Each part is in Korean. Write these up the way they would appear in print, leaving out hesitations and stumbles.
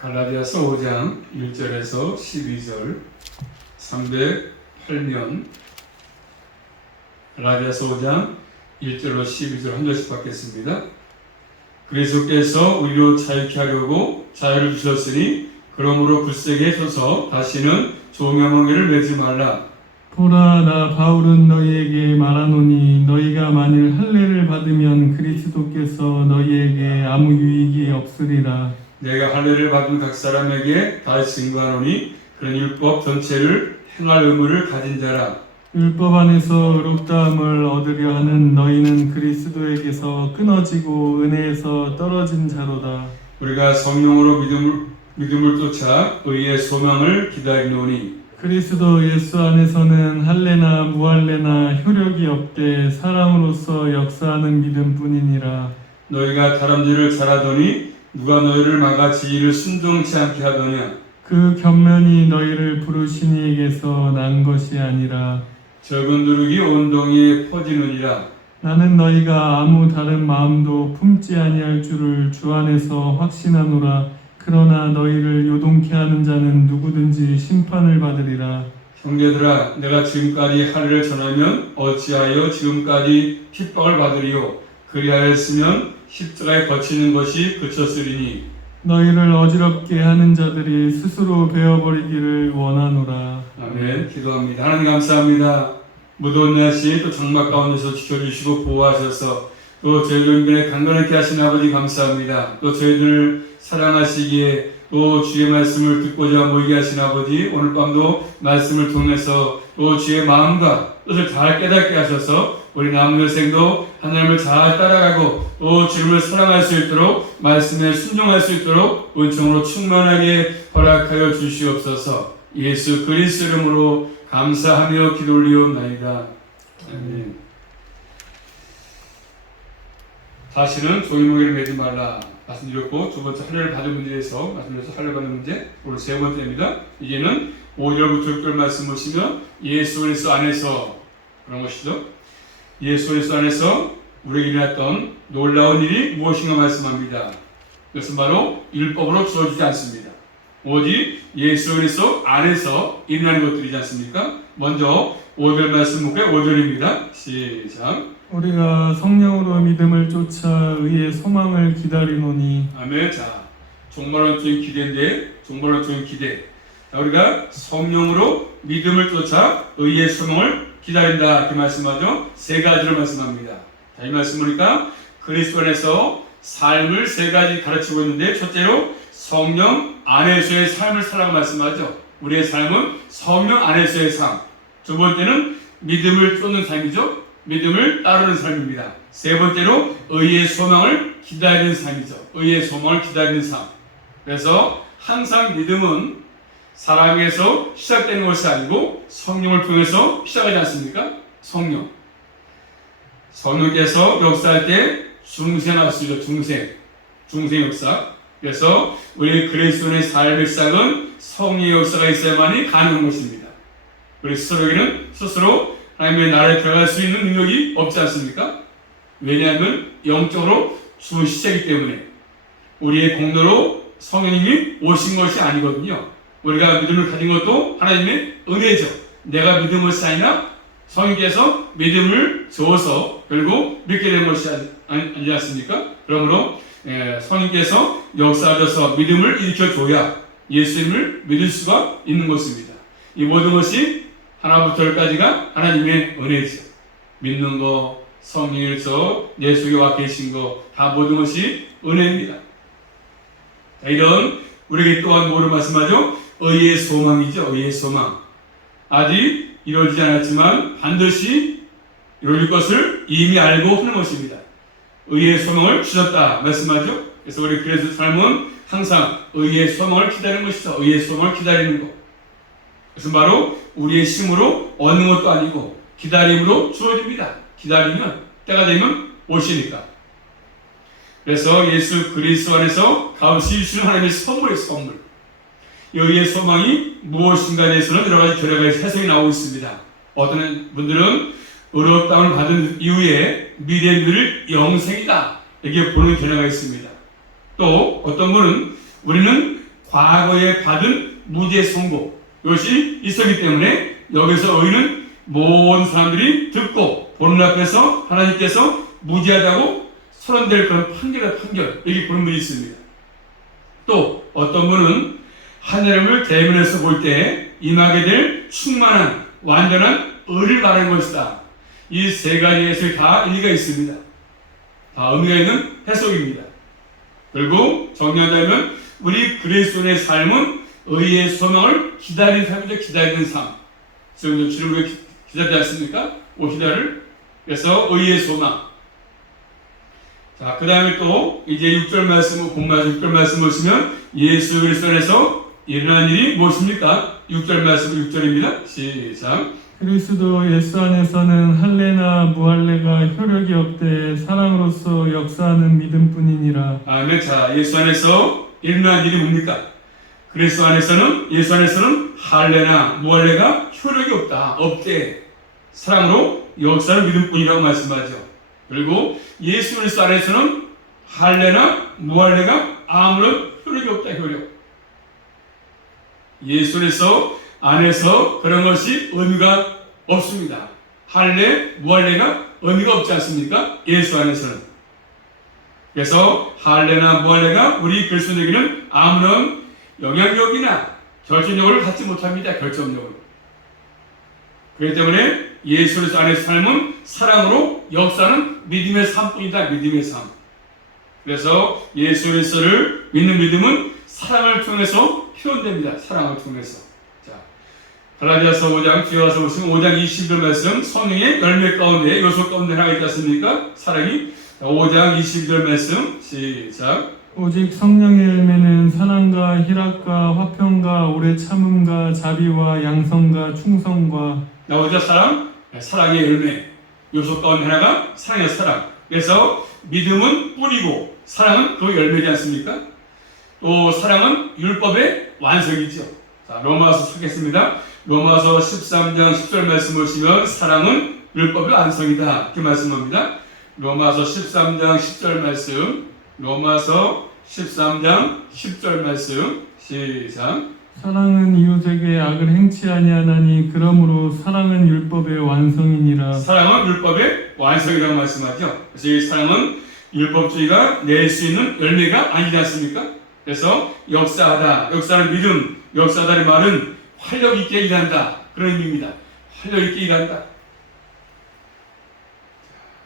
갈라디아서 5장 1절에서 12절 308면 갈라디아서 5장 1절로 12절 한 절씩 받겠습니다. 그리스도께서 우리로 자유케 하려고 자유를 주셨으니 그러므로 굳세게 서서 다시는 종의 멍에를 매지 말라. 보라, 나 바울은 너희에게 말하노니 너희가 만일 할례를 받으면 그리스도께서 너희에게 아무 유익이 없으리라. 내가 할례를 받은 각 사람에게 다시 증거하노니 그런 율법 전체를 행할 의무를 가진 자라. 율법 안에서 의롭다함을 얻으려 하는 너희는 그리스도에게서 끊어지고 은혜에서 떨어진 자로다. 우리가 성령으로 믿음을 쫓아 의의 소망을 기다리노니 그리스도 예수 안에서는 할례나 무할례나 효력이 없되 사랑으로서 역사하는 믿음뿐이니라. 너희가 다람쥐를 잘하더니 누가 너희를 막아 지위를 순종치 않게 하더냐. 그 견면이 너희를 부르신 이에게서 난 것이 아니라 적은 누룩이 온 동이에 퍼지느니라. 나는 너희가 아무 다른 마음도 품지 아니할 줄을 주 안에서 확신하노라. 그러나 너희를 요동케 하는 자는 누구든지 심판을 받으리라. 형제들아, 내가 지금까지 할례를 전하면 어찌하여 지금까지 핍박을 받으리요. 그리하였으면 십자가에 거치는 것이 그쳤으리니 너희를 어지럽게 하는 자들이 스스로 베어버리기를 원하노라. 아멘. 기도합니다. 하나님 감사합니다. 무더운 날씨 또 장막 가운데서 지켜주시고 보호하셔서 또 저희들 인근에 강건하게 하신 아버지 감사합니다. 또 저희들을 사랑하시기에 또 주의 말씀을 듣고자 모이게 하신 아버지, 오늘 밤도 말씀을 통해서 또 주의 마음과 뜻을 잘 깨닫게 하셔서 우리 남은 여생도 하나님을 잘 따라가고 또 주님을 사랑할 수 있도록 말씀에 순종할 수 있도록 은총으로 충만하게 허락하여 주시옵소서. 예수 그리스도 이름으로 감사하며 기도 올리옵나이다. 아멘. 다시는 종의 멍에를 매지 말라 말씀드렸고, 두 번째 할례를 받은 문제에 대해서 말씀드려서 할례 받는 문제, 오늘 세 번째입니다. 이제는 5절부터 6절 말씀 보시면 예수 그리스도 안에서 그런 것이죠. 예수 그리스도 안에서 우리에게 일어났던 놀라운 일이 무엇인가 말씀합니다. 그것은 바로 율법으로 주어지지 않습니다. 오직 예수 그리스도 안에서 일어나는 것들이지 않습니까? 먼저 5절 말씀 볼까요? 5절입니다. 시작. 우리가 성령으로 믿음을 쫓아 의의 소망을 기다리노니. 아멘. 자, 종말론적인 기대인데, 종말론적인 기대. 자, 우리가 성령으로 믿음을 쫓아 의의 소망을 기다린다. 이렇게 말씀하죠. 세 가지를 말씀합니다. 자, 이 말씀 보니까 그리스도 안에서 삶을 세 가지 가르치고 있는데, 첫째로 성령 안에서의 삶을 살라고 말씀하죠. 우리의 삶은 성령 안에서의 삶. 두 번째는 믿음을 쫓는 삶이죠. 믿음을 따르는 삶입니다. 세 번째로 의의 소망을 기다리는 삶이죠. 의의 소망을 기다리는 삶. 그래서 항상 믿음은 사랑에서 시작되는 것이 아니고 성령을 통해서 시작하지 않습니까? 성령. 성령께서 역사할 때 중생 나왔습니다. 중생 역사. 그래서 우리 그리스도인의 삶의 시작은 성령의 역사가 있어야만이 가능한 것입니다. 우리 스스로에게는 스스로 하나님의 나라에 들어갈 수 있는 능력이 없지 않습니까? 왜냐하면 영적으로 주시기 때문에 우리의 공로로 성령님이 오신 것이 아니거든요. 우리가 믿음을 가진 것도 하나님의 은혜죠. 내가 믿은 것이 아니라 성령께서 믿음을 줘서 결국 믿게 된 것이 아니지 않습니까? 그러므로 성령께서 역사하셔서 믿음을 일으켜줘야 예수님을 믿을 수가 있는 것입니다. 이 모든 것이 하나부터 열까지가 하나님의 은혜죠. 믿는 거, 성령께서 내 속에 와 계신 거, 다 모든 것이 은혜입니다. 자, 이런 우리에게 또한 뭐를 말씀하죠? 의의 소망이죠. 의의 소망. 아직 이루어지지 않았지만 반드시 이루어질 것을 이미 알고 하는 것입니다. 의의 소망을 주셨다 말씀하죠. 그래서 우리 그리스도 삶은 항상 의의 소망을 기다리는 것이죠. 의의 소망을 기다리는 것. 그것은 바로 우리의 힘으로 얻는 것도 아니고 기다림으로 주어집니다. 기다리면 때가 되면 오시니까. 그래서 예수 그리스도 안에서 값없이 주시는 하나님의 선물이에요. 선물. 여기의 소망이 무엇인가에 대해서는 여러 가지 결례가 해석이 나오고 있습니다. 어떤 분들은 의롭다움을 받은 이후에 미래의 일을 영생이다 이렇게 보는 견해가 있습니다. 또 어떤 분은 우리는 과거에 받은 무죄 선고 이것이 있었기 때문에 여기서 의인은 모든 사람들이 듣고 보는 앞에서 하나님께서 무죄하다고 선언될 그런 판결 여기 보는 분이 있습니다. 또 어떤 분은 하나님을 대면해서 볼 때 임하게 될 충만한 완전한 의를 말하는 것이다. 이 세 가지 해석이 다 일리가 있습니다. 다 의미가 있는 해석입니다. 그리고 정리한다면 우리 그리스도인의 삶은 의의 소망을 기다리는 삶이죠. 기다리는 삶. 지금 주님을 기다리지 않습니까? 오시다를. 그래서 의의 소망. 자, 그 다음에 또 이제 6절 말씀, 본말 6절 말씀 보시면 예수 그리스도 안에서 일어난 일이 무엇입니까? 6절 말씀 6절입니다. 시작. 그리스도 예수 안에서는 할례나 무할례가 효력이 없되 사랑으로서 역사하는 믿음뿐이니라. 아멘. 자, 예수 안에서 일어난 일이 뭡니까? 그리스도 안에서는 예수 안에서는 할례나 무할례가 효력이 없대. 사랑으로 역사하는 믿음뿐이라고 말씀하죠. 그리고 예수 그리스도 안에서는 할례나 무할례가 아무런 효력이 없다. 효력. 예수 그리스도 안에서 그런 것이 의미가 없습니다. 할례, 무할례가 의미가 없지 않습니까? 예수 안에서는. 그래서 할례나 무할례가 우리 그리스도인에게는 아무런 영향력이나 결정력을 갖지 못합니다. 결정력을. 그렇기 때문에 예수 그리스도 안에서 삶은 사랑으로 역사는 믿음의 삶뿐이다. 믿음의 삶. 그래서 예수 그리스도를 믿는 믿음은 사랑을 통해서 표현됩니다. 사랑을 통해서. 자, 갈라디아서 5장 뒤에 와서 보시면 5장 20절 말씀 성령의 열매 가운데 요소 가운데 하나가 있지 않습니까? 사랑이. 5장 22절 말씀 시작. 오직 성령의 열매는 사랑과 희락과 화평과 오래 참음과 자비와 양성과 충성과. 나오죠. 사랑. 사랑의 열매. 요소 가운데 하나가 사랑의 사랑. 그래서 믿음은 뿌리고 사랑은 그 열매지 않습니까? 또 사랑은 율법의 완성이죠. 자, 로마서 찾겠습니다. 로마서 13장 10절 말씀 보시면 사랑은 율법의 완성이다. 이렇게 말씀합니다. 로마서 13장 10절 말씀. 로마서 13장 10절 말씀. 시작. 사랑은 이웃에게 악을 행치 아니하나니 그러므로 사랑은 율법의 완성이니라. 사랑은 율법의 완성이라고 말씀하죠. 그래서 이 사랑은 율법주의가 낼 수 있는 열매가 아니지 않습니까? 그래서 역사하다, 역사는 믿음, 역사하다의 말은 활력 있게 일한다. 그런 의미입니다. 활력 있게 일한다.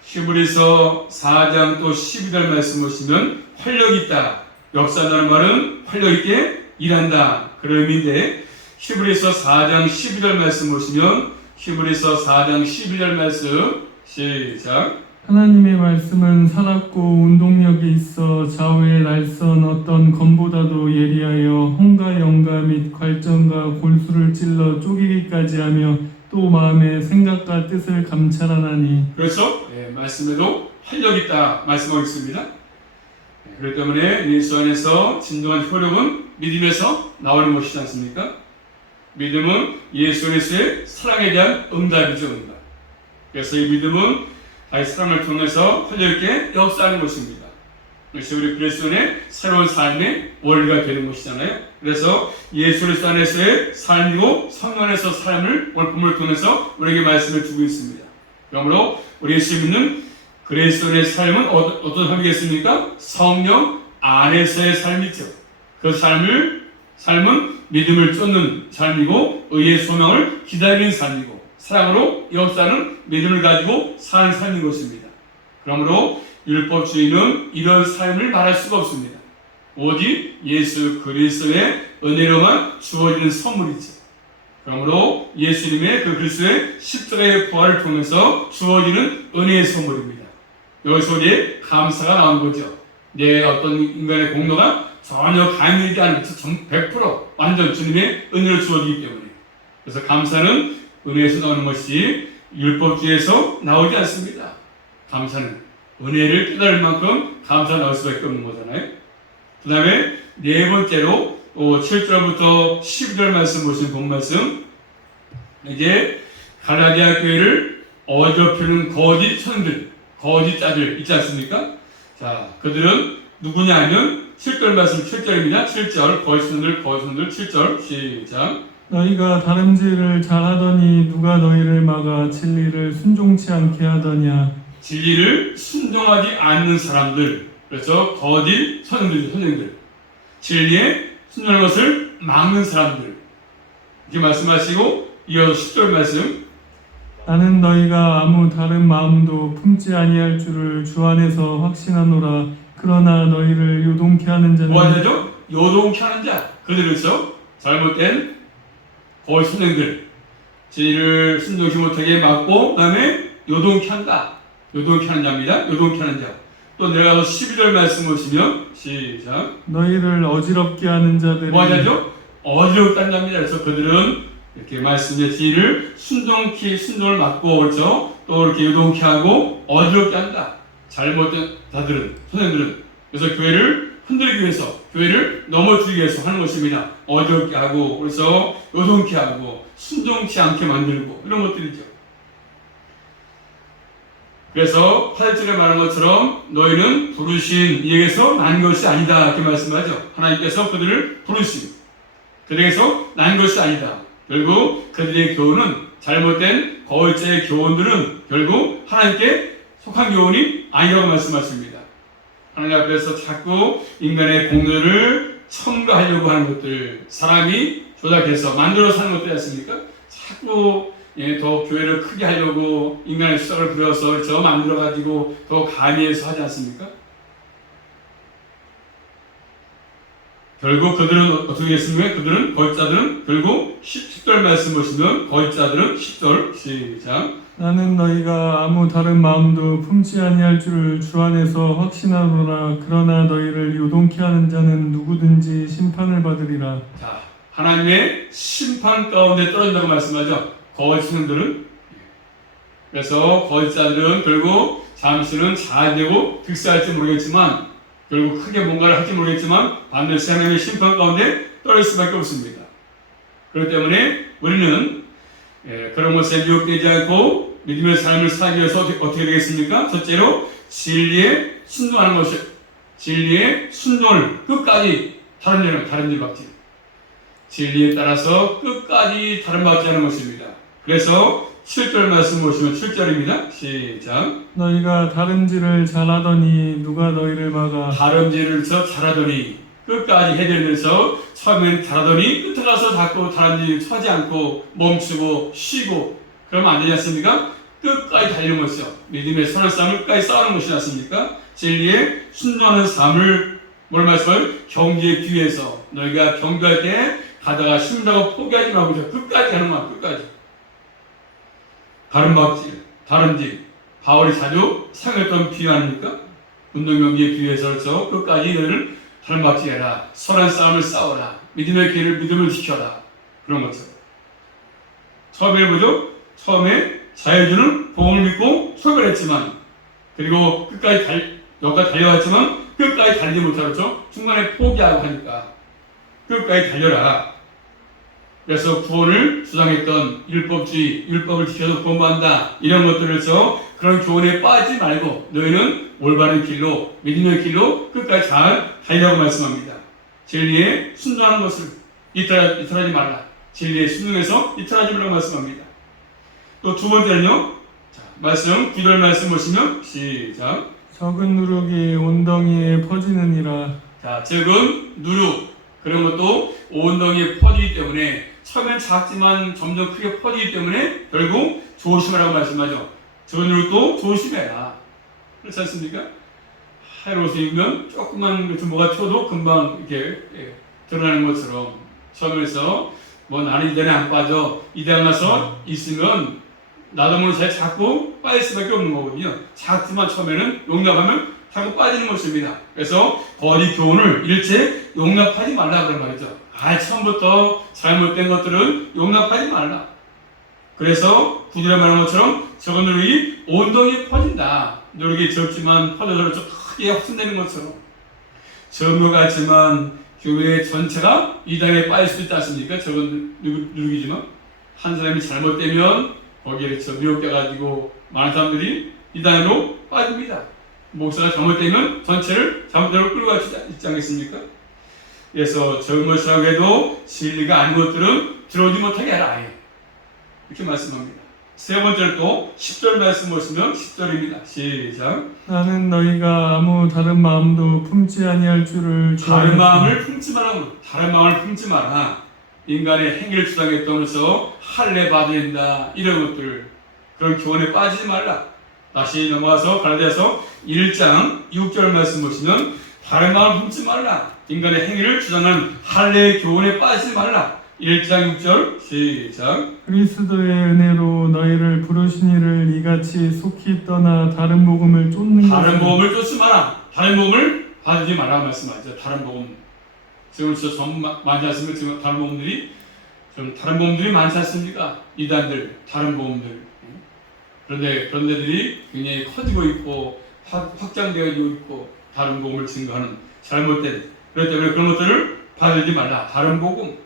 히브리서 4장 또 12절 말씀 보시면 활력 있다. 역사하다는 말은 활력 있게 일한다. 그런 의미인데 히브리서 4장 12절 말씀 보시면 히브리서 4장 12절 말씀 시작. 하나님의 말씀은 살았고 운동력이 있어 좌우의 날선 어떤 검보다도 예리하여 홍과 영과 및 괄정과 골수를 찔러 쪼개기까지 하며 또 마음의 생각과 뜻을 감찰하나니. 그래서 말씀에도 활력 있다 말씀하고 있습니다. 그렇기 때문에 예수 안에서 진정한 효력은 믿음에서 나오는 것이지 않습니까? 믿음은 예수 그리스도의 사랑에 대한 응답이죠. 응답. 그래서 이 믿음은 사랑을 통해서 활력 있게 역사하는 것입니다. 그래서 우리 그리스도인의 새로운 삶의 원리가 되는 것이잖아요. 그래서 예수 그리스도 안에서의 삶이고 성령 안에서 삶을 올품을 통해서 우리에게 말씀을 주고 있습니다. 그러므로 우리 예수 믿는 그리스도인의 삶은 어떤 삶이겠습니까? 성령 안에서의 삶이죠. 그 삶은 믿음을 쫓는 삶이고 의의 소망을 기다리는 삶이고 사랑으로 역사는 믿음을 가지고 사는 삶인 것입니다. 그러므로 율법주의는 이런 삶을 말할 수가 없습니다. 오직 예수 그리스도의 은혜로만 주어지는 선물이죠. 그러므로 예수님의 그 그리스도의 십자가의 부활을 통해서 주어지는 은혜의 선물입니다. 여기서 우리의 감사가 나온 거죠. 내 어떤 인간의 공로가 전혀 가인되지 않은 100% 완전 주님의 은혜로 주어지기 때문에. 그래서 감사는 은혜에서 나오는 것이 율법주의에서 나오지 않습니다. 감사는 은혜를 깨달을 만큼 감사가 나올 수밖에 없는 거잖아요. 그 다음에 네 번째로 7절부터 12절 말씀 보시면 본 말씀. 이제 갈라디아 교회를 어지럽히는 거짓 천들, 거짓자들 있지 않습니까? 자, 그들은 누구냐 하면 7절 말씀 7절입니다. 7절 거짓선들 7절 시작. 너희가 다름질을 잘하더니 누가 너희를 막아 진리를 순종치 않게 하더냐. 진리를 순종하지 않는 사람들, 그래서 거짓 선생들, 진리에 순종하는 것을 막는 사람들, 이렇게 말씀하시고 이어서 10절 말씀. 나는 너희가 아무 다른 마음도 품지 아니할 줄을 주 안에서 확신하노라. 그러나 너희를 요동케 하는 자는 뭐 하냐죠? 요동케 하는 자, 그들에서 잘못된 거짓 선생들, 진리를 순종치 못하게 막고 그다음에 요동케 한다. 요동케 하는 자입니다. 요동케 하는 자. 또 내려가서 12절 말씀 보시면 시작. 너희를 어지럽게 하는 자들이 뭐 하냐죠? 어지럽다는 자입니다. 그래서 그들은 이렇게 말씀의 진리를 순종을 막고 그렇죠. 또 이렇게 요동케 하고 어지럽게 한다. 잘못된 자들은, 선생들은. 그래서 교회를 흔들기 위해서, 교회를 넘어뜨리기 위해서 하는 것입니다. 어지럽게 하고, 그래서 요동케 하고, 순종치 않게 만들고, 이런 것들이죠. 그래서 8절에 말한 것처럼 너희는 부르신 이에게서 난 것이 아니다. 이렇게 말씀하죠. 하나님께서 그들을 부르신, 그들에게서 난 것이 아니다. 결국 그들의 교훈은, 잘못된 거짓의 교훈들은 결국 하나님께 속한 교훈이 아니라고 말씀하십니다. 하나님 앞에서 자꾸 인간의 공로를 첨가하려고 하는 것들, 사람이 조작해서 만들어서 하는 것들이 않습니까? 자꾸 더 교회를 크게 하려고 인간의 수작을 부려서 저 만들어가지고 더 가미해서 하지 않습니까? 결국 그들은 어떻게 했습니까? 그들은 거짓자들은 결국 10절 말씀 보시면 거짓자들은 10절 시작. 나는 너희가 아무 다른 마음도 품지 아니할 줄을 주 안에서 확신하노라. 그러나 너희를 요동케 하는 자는 누구든지 심판을 받으리라. 자, 하나님의 심판 가운데 떨어진다고 말씀하죠. 거짓들은. 그래서 거짓자들은 결국 잠시는 잘 되고 득세할지 모르겠지만, 결국 크게 뭔가를 할지 모르겠지만 반드시 하나님의 심판 가운데 떨어질 수밖에 없습니다. 그렇기 때문에 우리는 그런 것에 미혹되지 않고 믿음의 삶을 살기 위해서 어떻게 되겠습니까? 첫째로 진리에 순종하는 것이, 진리의 순종을 끝까지 다른 일 받지, 진리에 따라서 끝까지 다른 받지 않는 것입니다. 그래서 7절 말씀 보시면 7절입니다. 시작. 너희가 다름질을 잘하더니 누가 너희를 막아. 다름질을 잘하더니, 끝까지 해결돼서 처음엔 잘하더니 끝에 가서 자꾸 다름질 하지 않고 멈추고 쉬고 그러면 안 되지 않습니까? 끝까지 달리는 것이죠. 믿음의 선한 싸움을 끝까지 싸우는 것이지 않습니까? 진리에 순종하는 삶을 뭘 말씀을 경주에 비유해서 너희가 경주할 때 가다가 힘들다고 포기하지 말고 끝까지 하는 거야. 끝까지. 다름질. 바울이 자주 사용했던 비유 아닙니까? 운동경기에 비유해서 그렇죠. 끝까지 너희는 다름박질해라. 선한 싸움을 싸워라. 믿음을 지켜라. 그런 것처럼. 처음에 뭐죠? 처음에 자유주는 복음을 믿고 소멸했지만, 그리고 여기까지 달려왔지만 끝까지 달리지 못하죠. 중간에 포기하고 하니까 끝까지 달려라. 그래서 구원을 주장했던 율법주의, 율법을 지켜서 구원받는다, 이런 것들에서 그런 교훈에 빠지지 말고 너희는 올바른 길로, 믿음의 길로 끝까지 잘 달리라고 말씀합니다. 진리에 순종하는 것을 이탈하지 말라. 진리에 순종해서 이탈하지 말라고 말씀합니다. 또 두 번째는요. 자, 말씀 9절 말씀 보시면 시작. 적은 누룩이 온덩이에 퍼지느니라. 자, 적은 누룩, 그런 것도 온덩이에 퍼지기 때문에, 처음엔 작지만 점점 크게 퍼지기 때문에 결국 조심하라고 말씀하죠. 적은 누룩도 조심해라. 그렇지 않습니까? 하얀 옷을 입으면 조금만 뭐가 튀어도 금방 이렇게 드러나는 것처럼, 처음에서 뭐 나는 이전에 안 빠져, 이대학 가서 있으면 나도 모르는 사이에 자꾸 빠질 수밖에 없는 거거든요. 작지만 처음에는 용납하면 자꾸 빠지는 것입니다. 그래서 거짓 교훈을 일체 용납하지 말라 그런 말이죠. 처음부터 잘못된 것들은 용납하지 말라. 그래서 구절에 말한 것처럼 적은 누룩이 온덩이에 퍼진다. 누룩이 적지만 퍼져서 크게 확산되는 것처럼, 적은 것 같지만 교회 전체가 이단에 빠질 수도 있지 않습니까? 적은 누룩이지만 한 사람이 잘못되면 거기에 미혹돼가지고 많은 사람들이 이단으로 빠집니다. 목사가 잘못되면 전체를 잘못대로 끌고 갈 수 있지 않겠습니까? 그래서 적은 것이라고 해도 진리가 아닌 것들은 들어오지 못하게 하라. 아예. 이렇게 말씀합니다. 세 번째로 또 10절 말씀 보시면 10절입니다. 시작. 나는 너희가 아무 다른 마음도 품지 아니할 줄을 다른 마음을 품지 마라. 다른 마음을 품지 마라. 인간의 행위를 주장했다면서 할례 받아야 된다. 이런 것들 그런 교훈에 빠지지 말라. 다시 넘어가서 갈라디아서 1장 6절 말씀 보시면 다른 마음을 품지 말라. 인간의 행위를 주장하는 할례의 교훈에 빠지지 말라. 1장 6절 시작. 그리스도의 은혜로 너희를 부르신 이를 이같이 속히 떠나 다른 복음을 쫓는 다른 것은 복음을 쫓지 마라. 다른 복음을 받지 말라 말씀하죠. 다른 복음. 지금 진짜 전 많지 않습니까? 지금 다른 복음들이 좀 다른 복음들이 많지 않습니까? 이단들 다른 복음들. 그런데 그런 데들이 굉장히 커지고 있고 확장되어지고 있고 다른 복음을 증거하는 잘못된 그렇기 때문에 그런 것들을 받지 말라. 다른 복음.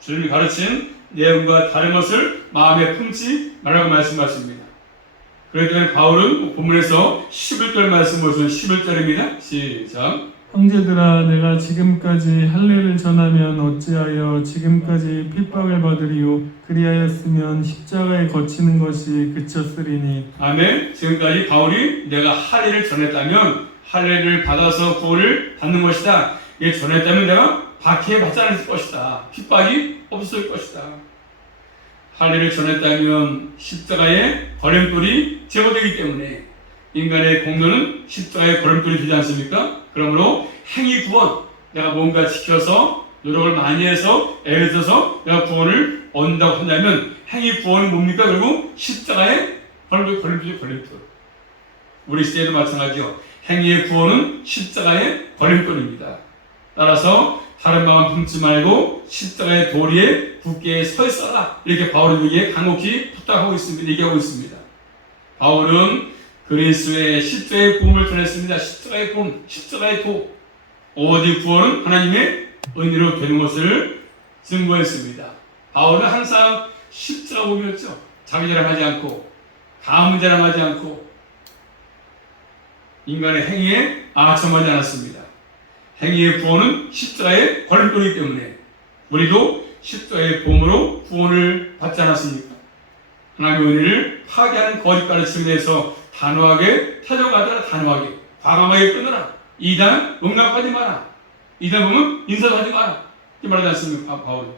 주님이 가르친 내용과 다른 것을 마음에 품지 말라고 말씀하십니다. 그렇기 때문에 바울은 본문에서 11절 말씀 보시면 11절입니다. 시작. 형제들아 내가 지금까지 할례를 전하면 어찌하여 지금까지 핍박을 받으리요 그리하였으면 십자가에 거치는 것이 그쳤으리니. 아멘. 지금까지 바울이 내가 할례를 전했다면 할례를 받아서 구원을 받는 것이다. 이게 전했다면 내가 박해받지 않을 것이다. 핍박이 없을 것이다. 할례를 전했다면 십자가의 걸림돌이 제거되기 때문에 인간의 공로는 십자가의 걸림돌이 되지 않습니까? 그러므로 행위 구원, 내가 뭔가 지켜서 노력을 많이 해서 애를 써서 내가 구원을 얻는다고 한다면 행위 구원은 뭡니까? 그리고 십자가의 걸림돌. 우리 시대에도 마찬가지요. 행위의 구원은 십자가의 걸림돌입니다. 따라서 다른 마음 품지 말고 십자가의 도리에 굳게 서 있어라. 이렇게 바울은 여기에 간곡히 부탁하고 있습니다. 얘기하고 있습니다. 바울은 그리스도의 십자가의 복음을 전했습니다. 십자가의 복음, 십자가의 도. 오직 구원은 하나님의 은혜로 되는 것을 증거했습니다. 바울은 항상 십자가 복음이었죠. 자기 자랑하지 않고 가문 자랑하지 않고 인간의 행위에 아첨하지 않았습니다. 행위의 구원은 십자가의 걸림돌이기 때문에 우리도 십자가의 복음으로 구원을 받지 않았습니까? 하나님의 은혜를 파괴하는 거짓 가르침에 대해서 단호하게 타져가더라. 단호하게 과감하게 끊어라. 이단 용납하지 마라. 이단 보면 인사하지 마라. 이렇게 말하지 않습니까? 바울은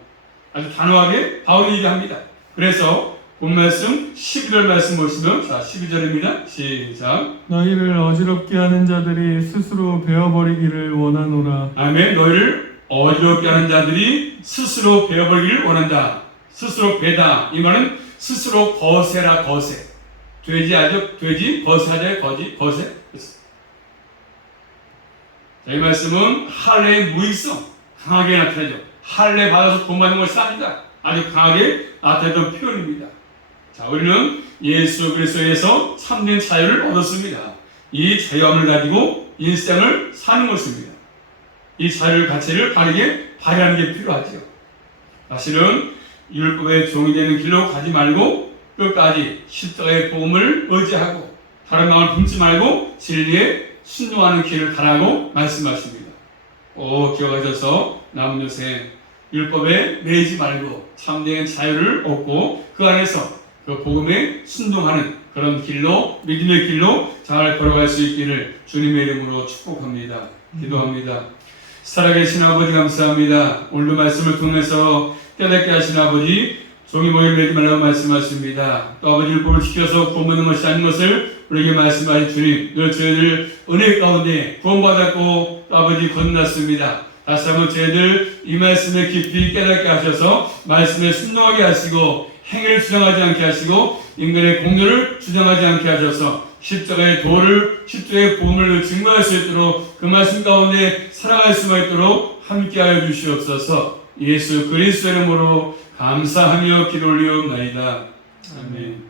아주 단호하게 바울이 얘기합니다. 그래서 본 말씀 12절 말씀 보시면 자 12절입니다. 시작. 너희를 어지럽게 하는 자들이 스스로 베어버리기를 원하노라. 아멘. 너희를 어지럽게 하는 자들이 스스로 베어버리기를 원한다. 스스로 베다. 이 말은 스스로 거세라. 거세. 돼지 아주 돼지 거세하자. 거세. 자, 이 말씀은 할례의 무익성 강하게 나타내죠. 할례 받아서 돈 받는 것이 아니다. 아주 강하게 나타내던 표현입니다. 자, 우리는 예수 그리스도에서 참된 자유를 얻었습니다. 이 자유함을 가지고 인생을 사는 것입니다. 이 자유의 가치를 바르게 발휘하는 게 필요하죠. 사실은 율법의 종이 되는 길로 가지 말고 끝까지 십자가의 복음을 의지하고 다른 마음을 품지 말고 진리에 순종하는 길을 가라고 말씀하십니다. 기억하셔서 남은 여생 율법에 매이지 말고 참된 자유를 얻고 그 안에서 그 복음에 순종하는 그런 길로 믿음의 길로 잘 걸어갈 수 있기를 주님의 이름으로 축복합니다. 기도합니다. 살아계신 아버지 감사합니다. 오늘도 말씀을 통해서 깨닫게 하신 아버지 종이 모임 매지 말라고 말씀하십니다. 또 아버지 율법을 지켜서 구원받는 것이 아닌 것을 우리에게 말씀하신 주님, 늘 저희들 은혜 가운데 구원받았고 또 아버지 건넜습니다. 다시 한번 저희들 이 말씀에 깊이 깨닫게 하셔서 말씀에 순종하게 하시고 행위를 주장하지 않게 하시고 인간의 공로를 주장하지 않게 하셔서 십자가의 도를 십자가의 복음을 증거할 수 있도록 그 말씀 가운데 살아갈 수가 있도록 함께하여 주시옵소서. 예수 그리스도 이름으로 감사하며 기도 올리옵나이다. 아멘.